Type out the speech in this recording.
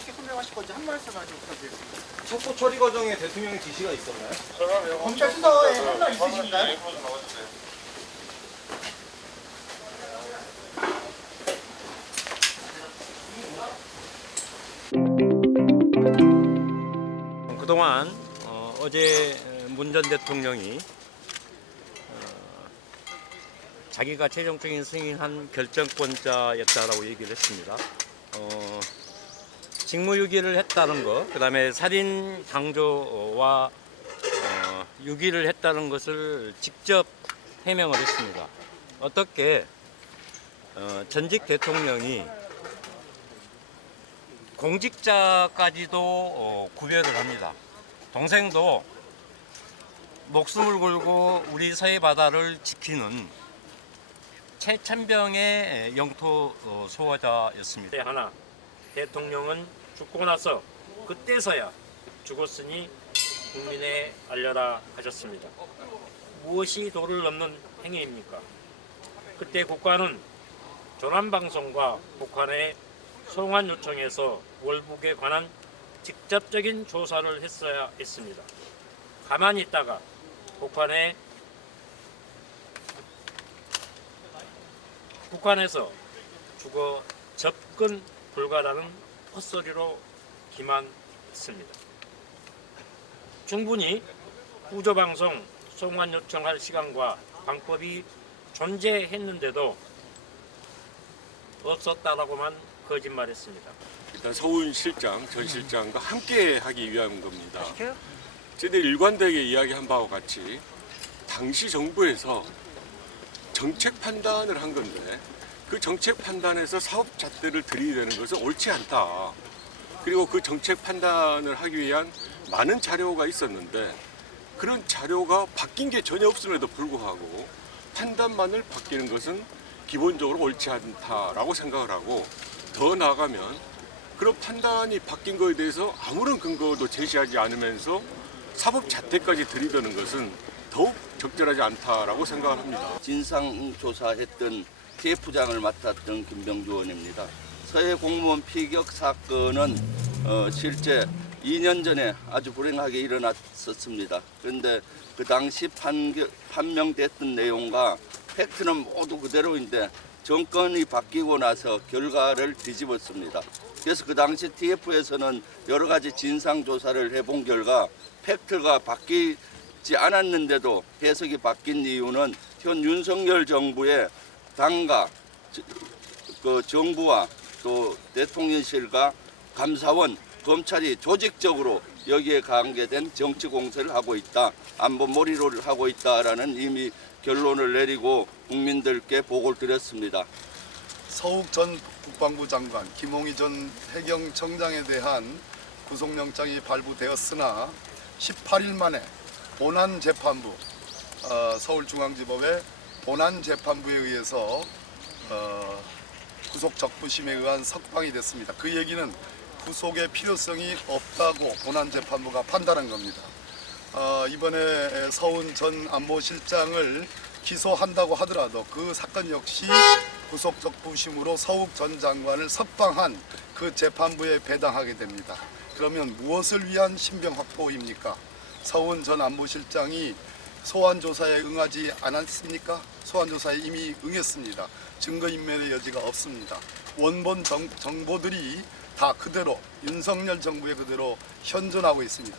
어떻게 설명하실 건지 한 말씀만 좀 부탁드리겠습니다. 첩보 처리 과정에 대통령의 지시가 있었나요? 검찰 수사에 상관 있으신가요? 그동안 어제 문 전 대통령이 자기가 최종적인 승인한 결정권자였다라고 얘기를 했습니다. 직무유기를 했다는 것, 그 다음에 살인 강조와 유기를 했다는 것을 직접 해명을 했습니다. 어떻게 전직 대통령이 공직자까지도 구별을 합니다. 동생도 목숨을 걸고 우리 서해 바다를 지키는 최천병의 영토 소화자였습니다. 하나, 대통령은 죽고 나서 그때서야 죽었으니 국민에 알려라 하셨습니다. 무엇이 도를 넘는 행위입니까? 그때 국가는 조남방송과 북한의 송환 요청에서 월북에 관한 직접적인 조사를 했어야 했습니다. 가만히 있다가 북한에서 죽어 접근 불가라는 헛소리로 기만했습니다. 충분히 구조방송 송환 요청할 시간과 방법이 존재했는데도 없었다라고만 거짓말했습니다. 일단 서훈 실장, 전 실장과 함께 하기 위한 겁니다. 저희들이 일관되게 이야기한 바와 같이 당시 정부에서 정책 판단을 한 건데 그 정책 판단에서 사업 잣대를 들이대는 것은 옳지 않다. 그리고 그 정책 판단을 하기 위한 많은 자료가 있었는데 그런 자료가 바뀐 게 전혀 없음에도 불구하고 판단만을 바뀌는 것은 기본적으로 옳지 않다라고 생각을 하고, 더 나아가면 그런 판단이 바뀐 거에 대해서 아무런 근거도 제시하지 않으면서 사법 잣대까지 들이대는 것은 더욱 적절하지 않다라고 생각을 합니다. 진상조사했던 TF장을 맡았던 김병주 의원입니다. 서해 공무원 피격 사건은 실제 2년 전에 아주 불행하게 일어났었습니다. 그런데 그 당시 판명됐던 내용과 팩트는 모두 그대로인데 정권이 바뀌고 나서 결과를 뒤집었습니다. 그래서 그 당시 TF에서는 여러 가지 진상조사를 해본 결과 팩트가 바뀌지 않았는데도 해석이 바뀐 이유는 현 윤석열 정부의 당과 그 정부와 또 대통령실과 감사원, 검찰이 조직적으로 여기에 관계된 정치 공세를 하고 있다, 안보몰이를 하고 있다라는 이미 결론을 내리고 국민들께 보고를 드렸습니다. 서욱 전 국방부 장관, 김홍희 전 해경청장에 대한 구속영장이 발부되었으나 18일 만에 본안재판부, 서울중앙지법의 본안재판부에 의해서 구속적부심에 의한 석방이 됐습니다. 그 얘기는 구속의 필요성이 없다고 본안재판부가 판단한 겁니다. 이번에 서훈 전 안보실장을 기소한다고 하더라도 그 사건 역시 구속적부심으로 서욱 전 장관을 석방한 그 재판부에 배당하게 됩니다. 그러면 무엇을 위한 신병 확보입니까? 서훈 전 안보실장이 소환조사에 응하지 않았습니까? 소환조사에 이미 응했습니다. 증거인멸의 여지가 없습니다. 원본 정보들이 다 그대로 윤석열 정부의 그대로 현존하고 있습니다.